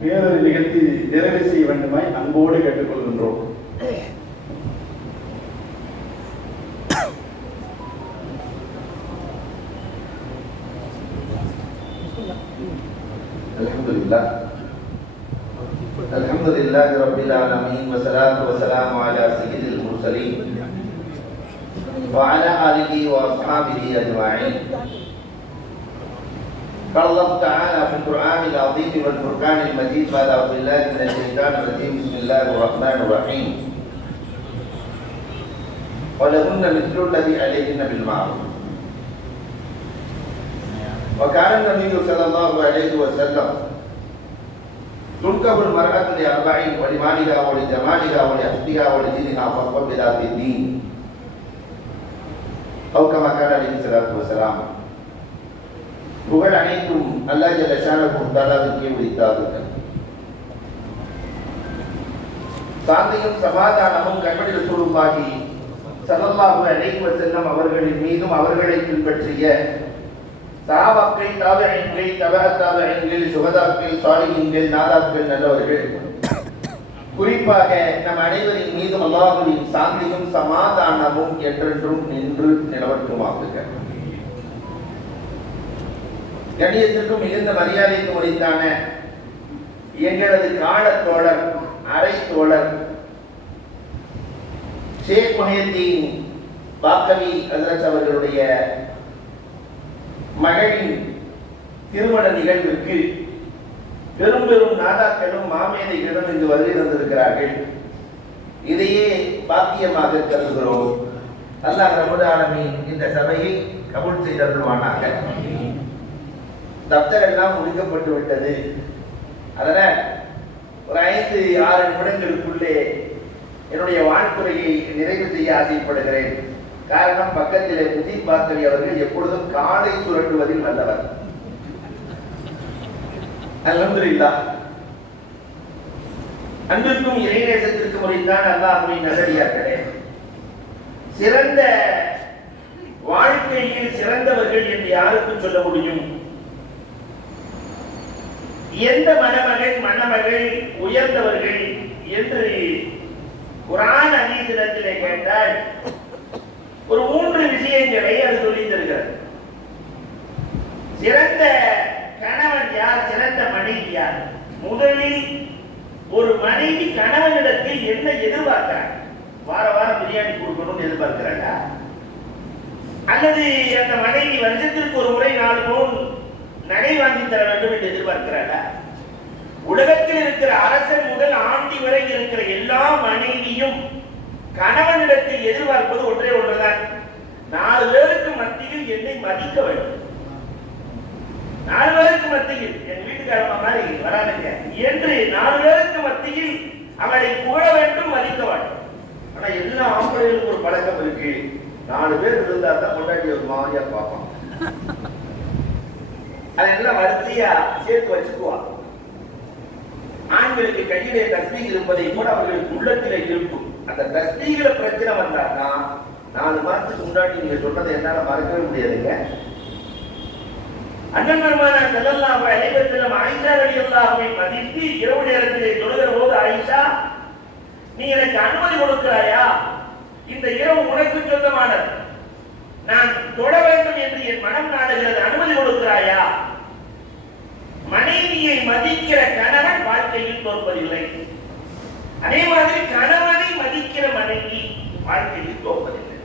பேரொரு நிகழ்த்தி நிறைவு செய்ய வேண்டுமாய் அன்போடு கேட்டுக்கொள்கின்றோம் الحمد لله الحمد لله رب العالمين والصلاة والسلام على سيد المرسلين وعلى آله وأصحابه أجمعين قال الله تعالى في القرآن العظيم والفرقان المجيد بعد أعوذ بالله من الشيطان الرجيم. بسم الله الرحمن الرحيم. ولهن مثل الذي عليهن بالمعروف. وكان النبي صلى الله عليه وسلم تنكب المرأة لأربعين ولمالها ولجمالها ولحسبها ولدينها فاصبر بذات الدين. أو كما كان عليه الصلاة والسلام. புகழ் அனைத்தும் அல்லா ஜல்ல தாலாவுக்கே தஆலாவுக்கே சாந்தியும் சமாதானமும் கண்மணி ரசூலுல்லாஹி ஸல்லல்லாஹு அலைஹி செல்லம் அவர்களின் மீதும் அவர்களை பின்பற்றிய சஹாபாக்கள் தாபிஈன்கள் தபஅ தாபிஈன்கள் சுகதாக்கள் சாலிகங்கள் நாதாக்கள் நல்லவர்கள். குறிப்பாக நம் அனைவரின் மீதும் அல்லாஹுவின் சாந்தியும் சமாதானமும் என்றென்றும் நின்று நிலவட்டுமாகுக கணியத்திற்கும் மிகுந்த மரியாதைக்கு உரித்தான எங்களது காலத் தோழர் அரை தோழர் ஷேக் முஹியத்தீன் பாக்கவி ஹசரத் அவர்களுடைய மகளின் திருமண நிகழ்விற்கு பெரும் பெரும் நாதாக்களும் மாமேதைகளும் இங்கு வருகை தந்திருக்கிறார்கள். இதையே பாக்கியமாக கருதுகிறோம். அல்லாஹ் ரபுல் ஆலமீன் இந்த சபையை கபூல் செய்தருள்வானாக. தப்தர் எல்லாம் முடிக்கப்பட்டு விட்டது. அதனால் ஒரு ஐந்து ஆறு நிமிடங்களுக்குள்ளே என்னுடைய வாழ்த்துறையை நிறைவு செய்ய ஆசைப்படுகிறேன். காரணம் பக்கத்திலே முஜீப் பாஸ்கரி அவர்கள் எப்பொழுதும் காலை சுரண்டுவதில் நல்லவர் அல்ஹம்துலில்லாஹ் அன்பிற்கும் இறைநேசத்திற்கும் உரித்தான் அல்லாஹுவின் நகரியார்களே சிறந்த வாழ்க்கையில் சிறந்தவர்கள் என்று யாருக்கும் சொல்ல முடியும்? எந்த மணமகன் மணமகள் உயர்ந்தவர்கள் என்று குரான் அதீதத்திலே கேட்டால் ஒரு மூன்று விஷயங்களை அது சொல்லி தருகிறது. சிறந்த கணவன் யார் சிறந்த மனைவி யார்? முதலில் ஒரு மனைவி கணவனிடத்தில் என்ன எதிர்பார்க்கிறார்? வார வாரம் பிரியாணி கொடுக்கணும்னு எதிர்பார்க்கிறாங்க அல்லது அந்த மனைவி வருஷத்திற்கு ஒரு முறை நாலு பவுன் நகை வாங்கி தர வேண்டும் என்று எதிர்பார்க்கிறாங்க உலகத்தில் இருக்கிற அரசன் முதல் ஆண்டி வரை இருக்கிற எல்லா மனைவியும் கணவனிடத்தில் எதிர்பார்ப்பது ஒன்றே ஒன்றுதான். நாலு பேருக்கு மத்தியில் என்னை மதிக்க வேண்டும். நாலு பேருக்கு மத்தியில் என் வீட்டுக்காரமா மாதிரி வராதுங்க. என்று நாலு பேருக்கு மத்தியில் அவளை புகழ வேண்டும் மதிக்க வேண்டும். ஆனா எல்லா ஆம்பளைகளுக்கும் ஒரு பழக்கம் இருக்கு. நாலு பேர் இருந்தா தான் கொண்டாடி ஒரு மாதிரியா பார்ப்பான். அதெல்லாம் வரிசையா சேர்த்து வச்சுக்குவான் ஆண்களுக்கு கையிலே தஸ்மீக் இருப்பதை கூட அவர்களுக்கு உள்ளத்திலே இருக்கும். அந்த தஸ்மீகில பிரச்சனை வந்தாக்கா நாலு மாசத்துக்கு முன்னாடி நீங்க சொன்னதை என்னால மறக்கவே முடியாதுங்க. அண்ணன் பெருமானா செல்லல்லாஹு அலைஹி அடி எல்லாமே மதித்து இரவு நேரத்திலே தொழுகிற போது ஆயிஷா நீ எனக்கு அனுமதி கொடுக்கிறாயா? இந்த இரவு உனக்கு சொந்தமானது. நான் தொட வேண்டும் என்று என் மனம் நாடுகிறது அனுமதி கொடுக்கிறாயா? மனைவியை மதிக்கிற கணவன் வாழ்க்கையில் தோற்பதில்லை. அதே மாதிரி கணவனை மதிக்கிற மனைவி வாழ்க்கையில் தோற்பதில்லை.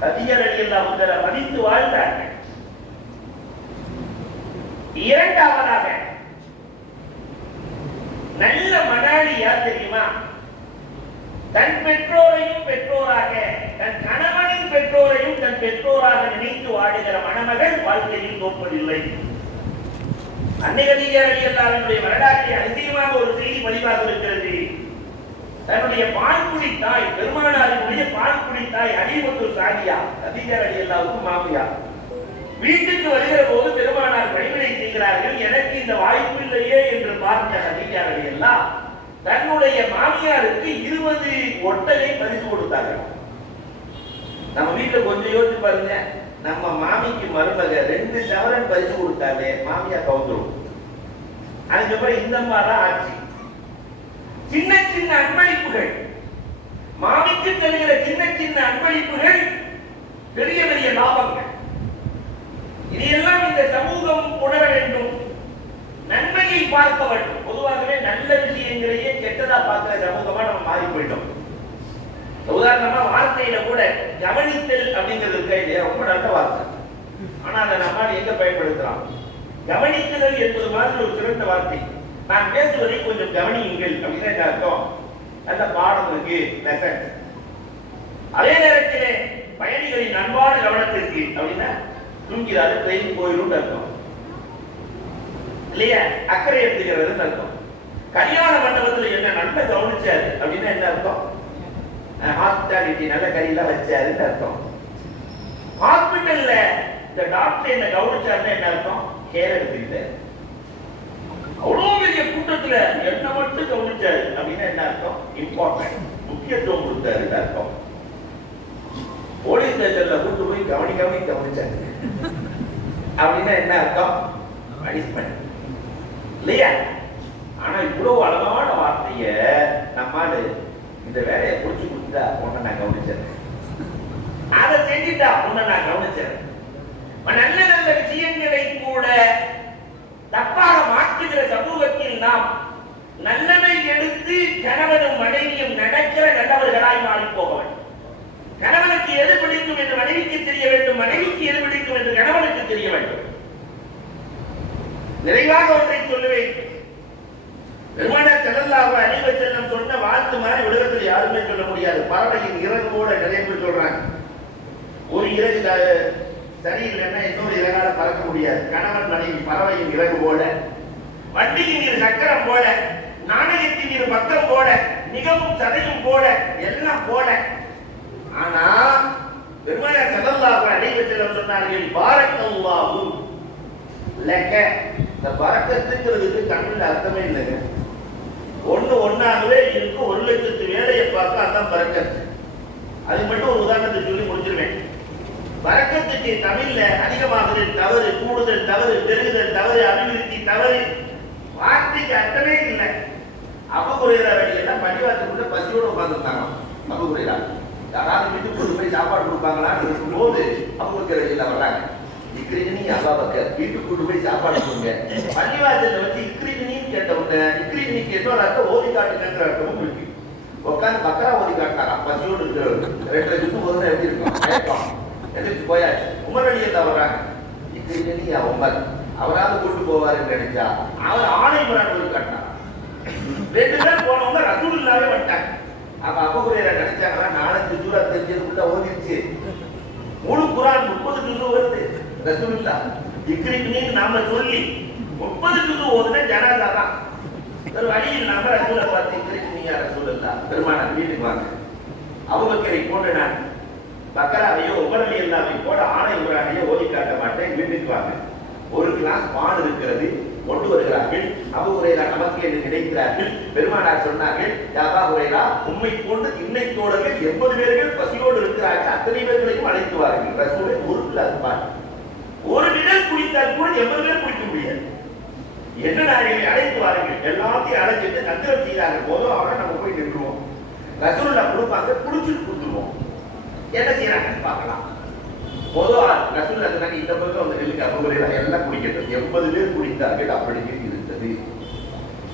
கதியர் அலியல்லா முதல மதித்து வாழ்ந்தார்கள். இரண்டாவதாக நல்ல மனாளி தெரியுமா? தன் பெற்றோரையும் பெற்றோராக தன் கணவனின் பெற்றோரையும் தன் பெற்றோராக நினைத்து வாடுகிற மணமகள் வாழ்க்கையில் தோற்பதில்லை. அன்னைகதியாருடைய வரலாற்றை அதிசயமாக ஒரு செய்தி பதிவாக இருக்கிறது. தன்னுடைய பால்குடி தாய் பெருமானாரினுடைய பால்குடி தாய் அடிமுத்து சாதியா அதிகார் அடி எல்லாவுக்கும் மாமியா. வீட்டுக்கு வருகிற போது பெருமானார் பணிவிடை செய்கிறார்கள் எனக்கு இந்த வாய்ப்பு இல்லையே என்று பார்த்த அதிகார் அடி தன்னுடைய மாமியாருக்கு இருபது ஒட்டகை பரிசு கொடுத்தார்கள். வீட்டுல கொஞ்சம் யோசிச்சு பாருங்க. நம்ம மாமிக்கு மருமக ரெண்டு சவரன் பரிசு கொடுத்தாலே மாமியா கவுந்துரும் அதுக்கப்புறம் இந்த மாதிரிதான் ஆட்சி சின்ன சின்ன அன்பளிப்புகள். மாமிக்கு தருகிற சின்ன சின்ன அன்பளிப்புகள் பெரிய பெரிய லாபங்கள். இதையெல்லாம் இந்த சமூகம் உணர வேண்டும். நன்மையை பார்க்க வேண்டும். பொதுவாகவே நல்ல விஷயங்களையே கெட்டதா பார்க்கிற சமூகமா நம்ம மாறி போயிட்டோம். உதாரணமா வார்த்தையில கூட கவனித்தல் அப்படிங்கிறது இருக்கா இல்லையா? ரொம்ப நல்ல வார்த்தை. ஆனா அதை நம்மால் எங்க பயன்படுத்தலாம்? கவனித்தல் என்பது மாதிரி ஒரு சிறந்த வார்த்தை. நான் பேசுவதை கொஞ்சம் கவனியுங்கள் அப்படின்னு என்ன அர்த்தம்? நல்ல பாடம் இருக்கு லெசன் அதே நேரத்திலே பயணிகளின் அன்பான கவனத்திற்கு அப்படின்னா தூங்கிறாரு ட்ரெயின் போயிடும் அர்த்தம். இல்லையா? அக்கறை எடுத்துக்கிறதுன்னு அர்த்தம். கல்யாண மண்டபத்துல என்ன நல்ல கவனிச்சாரு அப்படின்னா என்ன அர்த்தம்? ஹாஸ்பிட்டாலிட்டி நல்ல கறியெல்லாம் வச்சாருன்னு அர்த்தம். ஹாஸ்பிட்டல்ல இந்த டாக்டர் என்ன கவனிச்சாருன்னா என்ன அர்த்தம்? கேர் எடுத்துக்கிட்டு. அவ்வளவு பெரிய கூட்டத்துல என்ன மட்டும் கவனிச்சாரு அப்படின்னா என்ன அர்த்தம்? இம்பார்ட்டன்ட் முக்கியத்துவம் கொடுத்தாரு அர்த்தம். போலீஸ் ஸ்டேஷன்ல கூட்டு போய் கவனி கவனி கவனிச்சாரு. அப்படின்னா என்ன அர்த்தம்? பனிஷ்மெண்ட் இல்லையா ஆனா இவ்வளவு அழகான வார்த்தைய நம்மால இந்த வேலையை புடிச்சு கொடுத்தா உன்னை நான் கவனிச்சேன் அதை செஞ்சுட்டா உன்னை நான் கவனிச்சேன் நல்ல நல்ல விஷயங்களை கூட தப்பாக மாற்றுகிற சமூகத்தில் நாம் நல்லதை எடுத்து கணவனும் மனைவியும் நடக்கிற நல்லவர்களாய் மாறி போக வேண்டும். கணவனுக்கு எது பிடிக்கும் என்று மனைவிக்கு தெரிய வேண்டும் மனைவிக்கு எது பிடிக்கும் என்று கணவனுக்கு தெரிய வேண்டும். நிறைவாக ஒன்றை சொல்லுவேன். பெருமானார் செல்லல்லாக அலைஹி செல்லம் சொன்ன வாழ்த்து மாதிரி உலகத்தில் யாருமே சொல்ல முடியாது. பறவையின் இறகு கூட நிறைய பேர் சொல்றாங்க. ஒரு இறகு சரியில்லைன்னா இன்னொரு இறகால பறக்க முடியாது. கணவன் மனைவி பறவையின் இறகு போல வண்டியின் இரு சக்கரம் போல நாணயத்தின் இரு பக்கம் போல மிகவும் சதையும் போல எல்லாம் போல. ஆனா பெருமானார் செல்லல்லாக அலைஹி செல்லம் சொன்னார்கள் பாரக்கல்லாஹு. லக்க இந்த பறக்கத்துங்கிறதுக்கு தமிழ்ல அர்த்தமே இல்லைங்க. ஒண்ணு ஒன்னாகவே இருக்கு. ஒரு லட்சத்து வேலையை பார்க்க அதான் பறக்கத்து அது மட்டும் ஒரு உதாரணத்தை சொல்லி முடிச்சிருவேன். வரக்கத்துக்கு தமிழ்ல அதிகமாகுதல் தவறு கூடுதல் தவறு பெருகுதல் தவறு அபிவிருத்தி தவறு வார்த்தைக்கு அர்த்தமே இல்லை. அபகுறையில வெளியெல்லாம் பள்ளிவாசலுக்குள்ள பசியோட உட்காந்துருந்தாங்க அபகுறையில யாராவது வீட்டுக்கு கொண்டு போய் சாப்பாடு கொடுப்பாங்களான்னு இருக்கும்போது அபகுறைக்கிற வெளியில வர்றாங்க. இக்ரினி அப்பா பக்க வீட்டுக்கு கொண்டு போய் சாப்பாடு கொடுங்க. பள்ளிவாசல்ல வச்சு இக்ரினின்னு கேட்ட உடனே இன்னைக்கு இன்னொரு அர்த்தம் ஓடி காட்டுங்கிற அர்த்தமும் இருக்கு. உட்காந்து பக்கரா ஓடி காட்டினாரா பசியோடு இருக்கிறவர் ரெண்டு லட்சம் ஒரு எப்படி இருக்கும்? கேட்பான். எதிர்த்து போயாச்சு. உமர் அலி எல்லாம் இது இக்ரினி உமர் அவராவது கூட்டு போவாருன்னு நினைச்சா அவர் ஆணை முறான் ஓடி காட்டினாரா ரெண்டு பேர் போனவங்க ரசூல் இல்லாவே வந்துட்டாங்க. அப்ப அபகுரையில நினைச்சாங்களா? நாலஞ்சு சூறா தெரிஞ்சதுக்குள்ள ஓதிருச்சு. முழு குரான் முப்பது ஜுசு வருது ரசூல் இல்லா இக்ரிக்னு நாம சொல்லி முப்பது ஜுசு ஓதுனா ஜனாதா தான் ஒரு வழி இல்லாம ரசூலை பார்த்து இக்ரிக்னியா ரசூலுல்லா பெருமானார் வீட்டுக்கு வாங்க. அபுபக்கரை போட்டு நான் பக்கராவையோ உமரலி எல்லாமே போட ஆணை உமரானையோ ஓதி காட்ட மாட்டேன். வீட்டுக்கு வாங்க. ஒரு கிளாஸ் பால் இருக்கிறது. கொண்டு வருகிறார்கள். அபு உரைரா நமக்கு என்று நினைக்கிறார்கள். பெருமானார் சொன்னார்கள் யாபா உரைரா உண்மை கொண்டு திண்ணை தோழர்கள் எண்பது பேர்கள் பசியோடு இருக்கிறார்கள். அத்தனை பேர்களையும் அழைத்து வார்கள் ரசூலை ஒரு கிளாஸ் பால். ஒரு நிழல் குடித்தால் கூட எண்பது பேர் குடிக்க முடியாது. என்ன நாயகை அழைத்து வாருங்கள்? எல்லாத்தையும் அழைச்சிட்டு தந்திரம் செய்தார்கள். போதும் அவரை நம்ம போய் நின்றுவோம். ரசூல்லா கொடுப்பாங்க குடிச்சிட்டு கொடுத்துருவோம் என்ன செய்யறாங்கன்னு பார்க்கலாம். பொதுவா ரசூல்லா சொன்னாங்க இந்த பக்கம் வந்து நெல்லுக்கு அபுகுரையில எல்லாம் குடிக்கட்டும். எண்பது பேர் குடித்தார்கள் அப்படின்னு இருந்தது.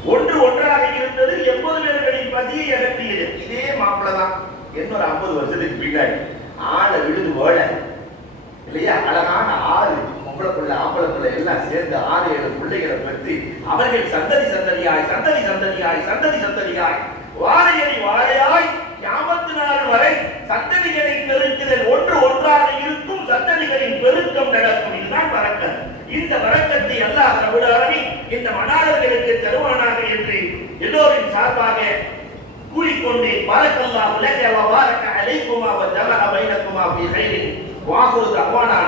ஒன்று ஒன்றாக இருந்தது எண்பது பேர்களின் பதியை அகற்றியது. இதே மாப்பிள தான். இன்னொரு ஐம்பது வருஷத்துக்கு பின்னாடி ஆளை விழுது போல இல்லையா? அழகான ஆறு பொம்பளை பிள்ளை ஆம்பளை பிள்ளை எல்லாம் சேர்ந்து ஆறு ஏழு பிள்ளைகளை பெற்று அவர்கள் சந்ததி சந்ததியாய் சந்ததி சந்ததியாய் சந்ததி சந்ததியாய் வாழையடி வாழையாய் ஞாபத்து நாள் வரை சந்ததிகளை பெருக்குதல் ஒன்று ஒன்றாக இருக்கும் சந்ததிகளின் பெருக்கம் நடக்கும். இதுதான் வரக்கத் இந்த வரக்கத்தை அல்லாஹ் ரபுல் இந்த மனாதர்களுக்கு தருவானாக என்று எல்லோரின் சார்பாக கூறிக்கொண்டு பரக்கல்லாஹு லக வாரக்க அலைக்குமா வ ஜமஅ பைனக்குமா ஃபீ கைரின் வாஹுரு தஅவானா